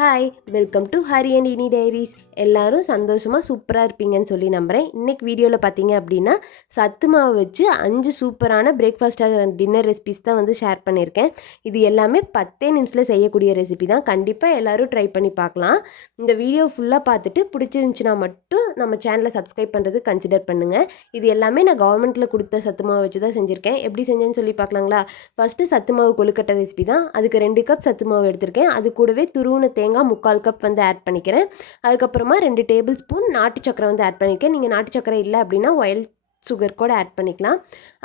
Hi, welcome to Hari and இனி diaries. எல்லாரும் சந்தோஷமாக சூப்பராக இருப்பீங்கன்னு சொல்லி நம்புகிறேன். இன்றைக்கி வீடியோவில் பார்த்தீங்க அப்படின்னா சத்து மாவு வச்சு 5 சூப்பரான பிரேக்ஃபாஸ்ட் அண்ட் டின்னர் ரெசிபிஸ் தான் வந்து ஷேர் பண்ணியிருக்கேன். இது எல்லாமே 10 நிமிஷத்தில் செய்யக்கூடிய ரெசிபி தான். கண்டிப்பாக எல்லோரும் ட்ரை பண்ணி பார்க்கலாம். இந்த வீடியோ ஃபுல்லாக பார்த்துட்டு பிடிச்சிருந்துச்சின்னா மட்டும் நம்ம சேனலை சப்ஸ்கிரைப் பண்ணுறது கன்சிடர் பண்ணுங்கள். இது எல்லாமே நான் கவர்மெண்ட்டில் கொடுத்த சத்து மாவு வச்சு தான் செஞ்சுருக்கேன். எப்படி செஞ்சேன்னு சொல்லி பார்க்கலாங்களா? ஃபஸ்ட்டு சத்து மாவு கொழுக்கட்டை ரெசிபி தான். அதுக்கு 2 கப் சத்து மாவு எடுத்திருக்கேன். அது கூடவே துருவின தேங்காய் 3/4 கப் வந்து ஆட் பண்ணிக்கிறேன். அதுக்கப்புறமா 2 டேபிள் ஸ்பூன் நாட்டு சக்கரை வந்து ஆட் பண்ணியிருக்கேன். நீங்கள் நாட்டு சக்கரை இல்லை அப்படின்னா ஒயில் சுகர் கூட ஆட் பண்ணிக்கலாம்.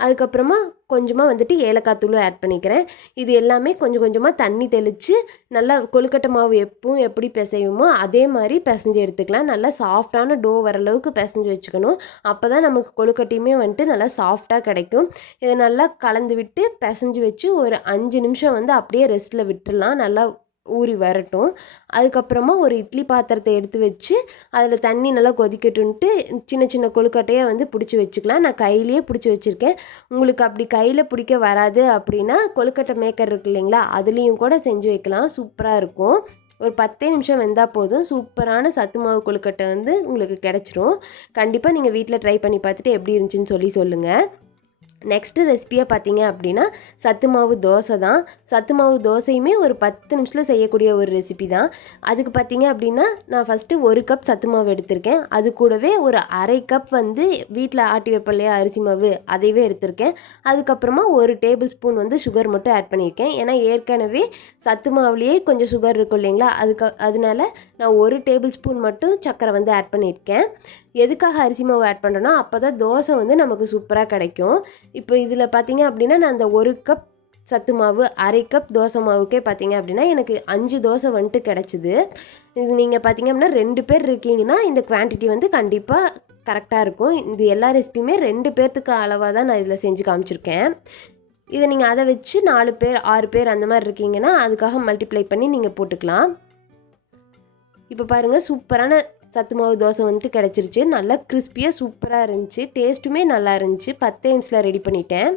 அதுக்கப்புறமா கொஞ்சமாக வந்துட்டு ஏலக்காய் தூளும் ஆட் பண்ணிக்கிறேன். இது எல்லாமே கொஞ்சம் கொஞ்சமாக தண்ணி தெளித்து நல்லா கொழுக்கட்டை மாவு எப்பவும் எப்படி பிசையுமோ அதே மாதிரி பிசைஞ்சு எடுத்துக்கலாம். நல்லா சாஃப்டான டோ வர அளவுக்கு பிசைஞ்சு வச்சுக்கணும். அப்போ தான் நமக்கு கொழுக்கட்டையுமே வந்துட்டு நல்லா சாஃப்டாக கிடைக்கும். இதை நல்லா கலந்து விட்டு பிசைஞ்சு வச்சு ஒரு 5 நிமிஷம் வந்து அப்படியே ரெஸ்ட்டில் விட்டுடலாம். நல்லா ஊறி வரட்டும். அதுக்கப்புறமா ஒரு இட்லி பாத்திரத்தை எடுத்து வச்சு அதில் தண்ணி நல்லா கொதிக்கட்டுன்ட்டு சின்ன சின்ன கொழுக்கட்டையாக வந்து பிடிச்சி வச்சுக்கலாம். நான் கையிலேயே பிடிச்சி வச்சுருக்கேன். உங்களுக்கு அப்படி கையில் பிடிக்க வராது அப்படின்னா கொழுக்கட்டை மேக்கர் இருக்கு இல்லைங்களா, அதுலேயும் கூட செஞ்சு வைக்கலாம். சூப்பராக இருக்கும். ஒரு 10 நிமிஷம் வெந்தால் போதும். சூப்பரான சத்து மாவு கொழுக்கட்டை வந்து உங்களுக்கு கிடச்சிரும். கண்டிப்பாக நீங்கள் வீட்டில் ட்ரை பண்ணி பார்த்துட்டு எப்படி இருந்துச்சுன்னு சொல்லுங்கள். நெக்ஸ்ட்டு ரெசிபியாக பார்த்தீங்க அப்படின்னா சத்து மாவு தோசை தான். சத்து மாவு தோசையுமே ஒரு 10 நிமிஷத்தில் செய்யக்கூடிய ஒரு ரெசிபி தான். அதுக்கு பார்த்தீங்க அப்படின்னா நான் ஃபஸ்ட்டு 1 கப் சத்து மாவு எடுத்திருக்கேன். அது கூடவே ஒரு அரை கப் வந்து வீட்டில் ஆட்டி வைப்போம் இல்லையா அரிசி மாவு, அதையவே எடுத்திருக்கேன். அதுக்கப்புறமா ஒரு டேபிள் ஸ்பூன் வந்து சுகர் மட்டும் ஆட் பண்ணியிருக்கேன். ஏன்னா ஏற்கனவே சத்து மாவுலேயே கொஞ்சம் சுகர் இருக்கும் இல்லைங்களா, அதனால நான் ஒரு டேபிள் ஸ்பூன் மட்டும் சர்க்கரை வந்து ஆட் பண்ணியிருக்கேன். எதுக்காக அரிசி மாவு ஆட் பண்ணுறோன்னா அப்போ தான் தோசை வந்து நமக்கு சூப்பராக கிடைக்கும். இப்போ இதில் பார்த்தீங்க அப்படின்னா நான் அந்த 1 கப் சத்து மாவு அரை கப் தோசை மாவுக்கே பார்த்தீங்க அப்படின்னா எனக்கு 5 தோசை வந்துட்டு கிடச்சிது. இது நீங்கள் பார்த்தீங்க அப்படின்னா 2 பேர் இருக்கீங்கன்னா இந்த குவான்டிட்டி வந்து கண்டிப்பாக கரெக்டாக இருக்கும். இது எல்லா ரெசிபியுமே 2 பேர்த்துக்கு அளவாக தான் நான் இதில் செஞ்சு காமிச்சிருக்கேன். இதை நீங்கள் அதை வச்சு 4 பேர் 6 பேர் அந்த மாதிரி இருக்கீங்கன்னா அதுக்காக மல்டிப்ளை பண்ணி நீங்கள் போட்டுக்கலாம். இப்போ பாருங்கள், சூப்பரான சத்து மாவு தோசை வந்துட்டு கிடச்சிருச்சு. நல்லா கிறிஸ்பியாக சூப்பராக இருந்துச்சு. டேஸ்ட்டுமே நல்லா இருந்துச்சு. 10 நிமிஷத்தில் ரெடி பண்ணிட்டேன்.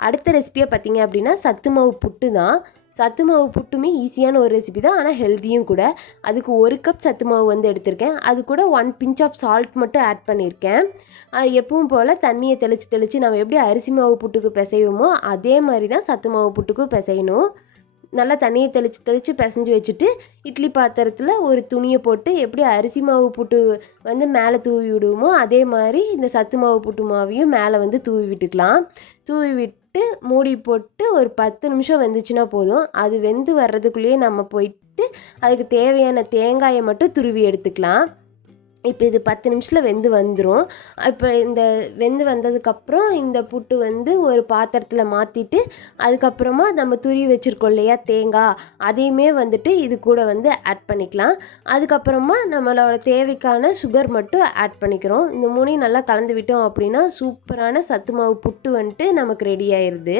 அடுத்த ரெசிபியாக பார்த்தீங்க அப்படின்னா சத்து மாவு புட்டு தான். சத்து மாவு புட்டுமே ஈஸியான ஒரு ரெசிபி தான், ஆனால் ஹெல்த்தியும் கூட. அதுக்கு 1 கப் சத்து மாவு வந்து எடுத்திருக்கேன். அது கூட 1 பிஞ்ச் ஆஃப் சால்ட் மட்டும் ஆட் பண்ணியிருக்கேன். எப்பவும் போல் தண்ணியை தெளித்து நம்ம எப்படி அரிசி மாவு புட்டுக்கு பிசையுமோ அதே மாதிரி தான் சத்து மாவு புட்டுக்கும் பிசையணும். நல்லா தண்ணியை தெளித்து பிசைஞ்சு வச்சுட்டு இட்லி பாத்திரத்தில் ஒரு துணியை போட்டு எப்படி அரிசி மாவு புட்டு வந்து மேலே தூவி விடுவோமோ அதே மாதிரி இந்த சத்து மாவு புட்டு மாவையும் மேலே வந்து தூவி விட்டுக்கலாம். தூவி விட்டு மூடி போட்டு ஒரு 10 நிமிஷம் வெந்துச்சுன்னா போதும். அது வெந்து வர்றதுக்குள்ளேயே நம்ம போயிட்டு அதுக்கு தேவையான தேங்காயை மட்டும் துருவி எடுத்துக்கலாம். இப்போ இது 10 நிமிஷத்தில் வெந்து வந்துடும். இப்போ இந்த வெந்து வந்ததுக்கப்புறம் இந்த புட்டு வந்து ஒரு பாத்திரத்தில் மாற்றிட்டு அதுக்கப்புறமா நம்ம துருவி வச்சுருக்கோம் இல்லையா தேங்காய், அதையுமே வந்துட்டு இது கூட வந்து ஆட் பண்ணிக்கலாம். அதுக்கப்புறமா நம்மளோட தேவைக்கான சுகர் மட்டும் ஆட் பண்ணிக்கிறோம். இந்த 3ஐயும் நல்லா கலந்து விட்டோம் அப்படின்னா சூப்பரான சத்து மாவு புட்டு வந்துட்டு நமக்கு ரெடி ஆயிடுது.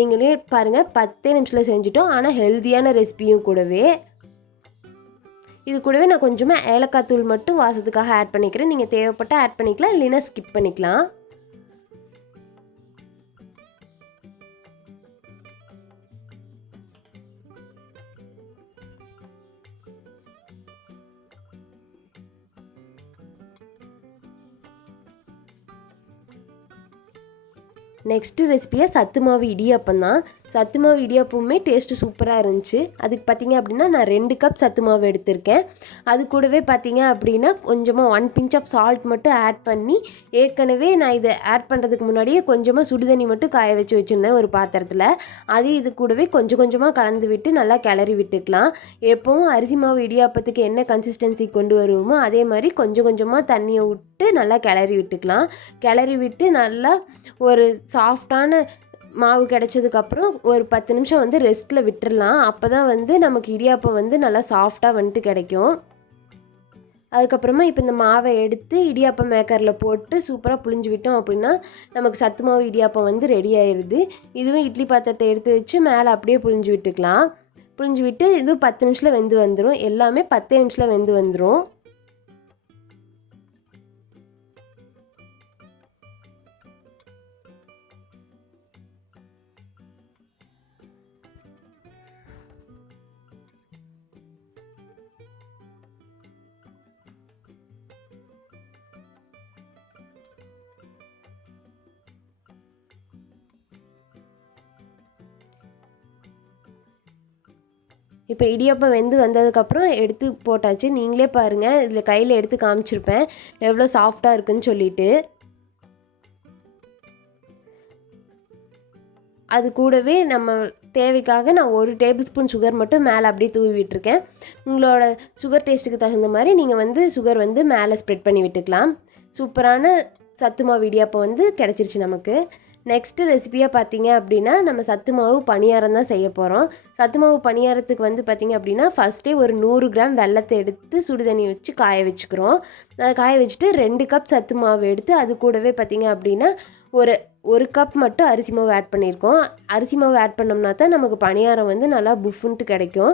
நீங்களே பாருங்கள், 10 நிமிஷத்தில் செஞ்சுட்டோம். ஆனால் ஹெல்த்தியான ரெசிபியும் கூடவே. இது கூடவே நான் கொஞ்சமாக ஏலக்காய் தூள் மட்டும் வாசத்துக்காக ஆட் பண்ணிக்கிறேன். நீங்கள் தேவைப்பட்டால் ஆட் பண்ணிக்கலாம், இல்லைன்னா ஸ்கிப் பண்ணிக்கலாம். நெக்ஸ்ட்டு ரெசிபியாக சத்து மாவு இடியாப்பம் தான். சத்து மாவு இடியாப்பமுமே டேஸ்ட்டு சூப்பராக இருந்துச்சு. அதுக்கு பார்த்தீங்க அப்படின்னா நான் 2 கப் சத்து மாவு எடுத்திருக்கேன். அது கூடவே பார்த்தீங்க அப்படின்னா கொஞ்சமாக 1 பிஞ்ச் ஆஃப் சால்ட் மட்டும் ஆட் பண்ணி ஏற்கனவே நான் இதை ஆட் பண்ணுறதுக்கு முன்னாடியே கொஞ்சமாக சுடுதண்ணி மட்டும் காய வச்சு வச்சுருந்தேன் ஒரு பாத்திரத்தில். அது இது கூடவே கொஞ்சம் கொஞ்சமாக கலந்து விட்டு நல்லா கிளறி விட்டுக்கலாம். எப்போவும் அரிசி மாவு இடியாப்பத்துக்கு என்ன கன்சிஸ்டன்சி கொண்டு வருவோமோ அதே மாதிரி கொஞ்சம் கொஞ்சமாக தண்ணியை விட்டு நல்லா கிளறி விட்டுக்கலாம். கிளறி விட்டு நல்லா ஒரு சாஃப்டான மாவு கிடச்சதுக்கப்புறம் ஒரு 10 நிமிஷம் வந்து ரெஸ்ட்டில் விட்டுடலாம். அப்போ தான் வந்து நமக்கு இடியாப்பம் வந்து நல்லா சாஃப்டாக வந்துட்டு கிடைக்கும். அதுக்கப்புறமா இப்போ இந்த மாவை எடுத்து இடியாப்பம் மேக்கரில் போட்டு சூப்பராக புழிஞ்சு விட்டோம் அப்படின்னா நமக்கு சத்து மாவு இடியாப்பம் வந்து ரெடி ஆயிடுது. இதுவும் இட்லி பாத்திரத்தை எடுத்து வச்சு மேலே அப்படியே புழிஞ்சு விட்டுக்கலாம். புழிஞ்சு விட்டு இது 10 நிமிஷத்தில் வெந்து வந்துடும். எல்லாமே 10 நிமிஷத்தில் வெந்து வந்துடும். இப்போ இடியாப்பம் வெந்து வந்ததுக்கப்புறம் எடுத்து போட்டாச்சு. நீங்களே பாருங்கள், இதில் கையில் எடுத்து காமிச்சிருப்பேன் எவ்வளோ சாஃப்டாக இருக்குன்னு சொல்லிட்டு. அது கூடவே நம்ம தேவைக்காக நான் 1 டேபிள் ஸ்பூன் சுகர் மட்டும் மேலே அப்படியே தூவி விட்டுருக்கேன். உங்களோட சுகர் டேஸ்ட்டுக்கு தகுந்த மாதிரி நீங்கள் வந்து சுகர் வந்து மேலே ஸ்ப்ரெட் பண்ணி விட்டுக்கலாம். சூப்பரான சத்து மாவு இடியாப்பம் வந்து கிடச்சிருச்சு நமக்கு. நெக்ஸ்ட்டு ரெசிபியாக பார்த்தீங்க அப்படின்னா, நம்ம சத்து மாவு பணியாரம் தான் செய்ய போகிறோம். சத்து மாவு பணியாரத்துக்கு வந்து பார்த்திங்க அப்படின்னா, ஃபஸ்ட்டே ஒரு 100 கிராம் வெல்லத்தை எடுத்து சுடு தண்ணி வச்சு காய வச்சுக்கிறோம். அதை காய வச்சுட்டு 2 கப் சத்து மாவு எடுத்து அது கூடவே பார்த்திங்க அப்படின்னா ஒரு கப் மட்டும் அரிசி மாவு ஆட் பண்ணியிருக்கோம். அரிசி மாவு ஆட் பண்ணோம்னா தான் நமக்கு பணியாரம் வந்து நல்லா புஃப்ன்ட்டு கிடைக்கும்.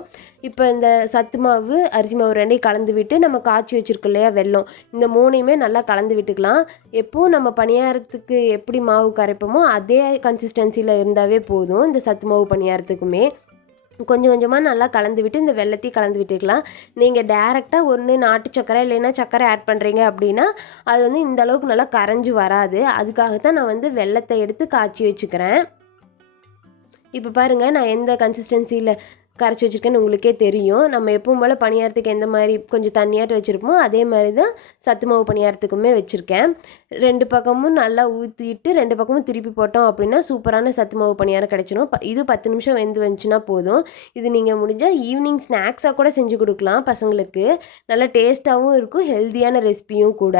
இப்போ இந்த சத்து மாவு அரிசி மாவு 2ஐயும் கலந்து விட்டு நம்ம காய்ச்சி வச்சுருக்கோம் இல்லையா வெல்லம், இந்த 3ஐயுமே நல்லா கலந்து விட்டுக்கலாம். எப்போவும் நம்ம பணியாரத்துக்கு எப்படி மாவு கரைப்போமோ அதே கன்சிஸ்டன்சியில் இருந்தாவே போதும் இந்த சத்து மாவு பணியாரத்துக்குமே. கொஞ்சம் கொஞ்சமாக நல்லா கலந்து விட்டு இந்த வெல்லத்தையும் கலந்து விட்டுக்கலாம். நீங்கள் டேரெக்டாக ஒன்று நாட்டு சர்க்கரை இல்லைன்னா சர்க்கரை ஆட் பண்ணுறீங்க அப்படின்னா அது வந்து இந்த அளவுக்கு நல்லா கரைஞ்சி வராது. அதுக்காகத்தான் நான் வந்து வெல்லத்தை எடுத்து காய்ச்சி வச்சுக்கிறேன். இப்போ பாருங்கள், நான் எந்த கன்சிஸ்டன்சியில் கரைச்சி வச்சுருக்கேன்னு உங்களுக்கே தெரியும். நம்ம எப்பவும் போல் பணியாரத்துக்கு எந்த மாதிரி கொஞ்சம் தண்ணியாட்டு வச்சுருப்போமோ அதே மாதிரி தான் சத்து மாவு பணியாரத்துக்குமே வச்சுருக்கேன். 2 பக்கமும் நல்லா ஊற்றிட்டு 2 பக்கமும் திருப்பி போட்டோம் அப்படின்னா சூப்பரான சத்து மாவு பணியாரம் கிடச்சிடும். இது 10 நிமிஷம் வெந்து வந்துச்சுன்னா போதும். இது நீங்கள் முடிஞ்சால் ஈவினிங் ஸ்நாக்ஸாக கூட செஞ்சு கொடுக்கலாம் பசங்களுக்கு. நல்லா டேஸ்ட்டாகவும் இருக்கும், ஹெல்த்தியான ரெசிபியும் கூட.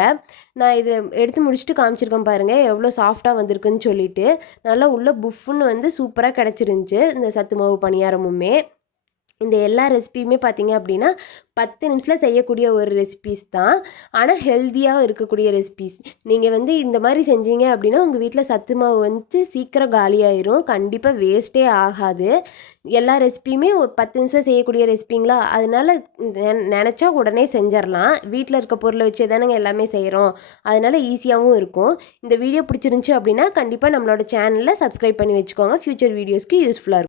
நான் இதை எடுத்து முடிச்சுட்டு காமிச்சிருக்கேன் பாருங்கள் எவ்வளோ சாஃப்டாக வந்திருக்குன்னு சொல்லிட்டு. நல்லா உள்ள புஃப்னு வந்து சூப்பராக கிடச்சிருந்துச்சு இந்த சத்து மாவு பணியாரமுமே. இந்த எல்லா ரெசிபியுமே பார்த்தீங்க அப்படின்னா 10 நிமிஷத்தில் செய்யக்கூடிய ஒரு ரெசிபீஸ் தான். ஆனால் ஹெல்த்தியாக இருக்கக்கூடிய ரெசிபீஸ். நீங்கள் வந்து இந்த மாதிரி செஞ்சீங்க அப்படின்னா உங்கள் வீட்டில் சத்து மாவு வந்து சீக்கிரம் காலியாயிரும். கண்டிப்பாக வேஸ்ட்டே ஆகாது. எல்லா ரெசிபியுமே ஒரு 10 நிமிஷம் செய்யக்கூடிய ரெசிபிங்களா, அதனால நினச்சா உடனே செஞ்சிடலாம். வீட்டில் இருக்க பொருளை வச்சே தானேங்க எல்லாமே செய்கிறோம், அதனால ஈஸியாகவும் இருக்கும். இந்த வீடியோ பிடிச்சிருந்துச்சி அப்படின்னா கண்டிப்பாக நம்மளோட சேனலில் சப்ஸ்கிரைப் பண்ணி வச்சுக்கோங்க. ஃப்யூச்சர் வீடியோஸ்க்கு யூஸ்ஃபுல்லாக இருக்கும்.